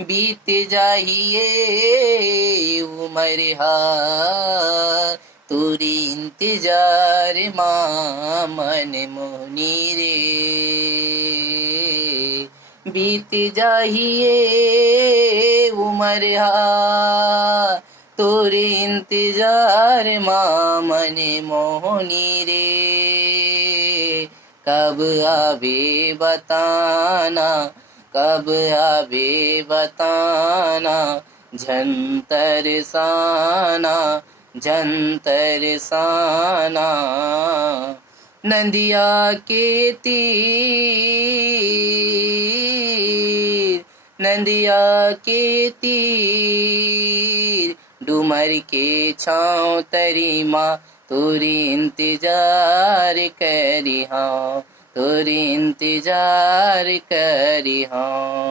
बीत जाइए उम्र हा तोरी इंतजार माँ मन मोनी रे। बीत जाइए उम्र हा तोरे इंतजार माँ मन मोहनी रे। कब आवे बताना कब आवे बताना झंतर साना झंतर साना। नदिया के तीर नदिया के तीर डूमर के छाँव तरी माँ तोरी इंतजार करी हाँ तोरी इंतजार करी हाँ।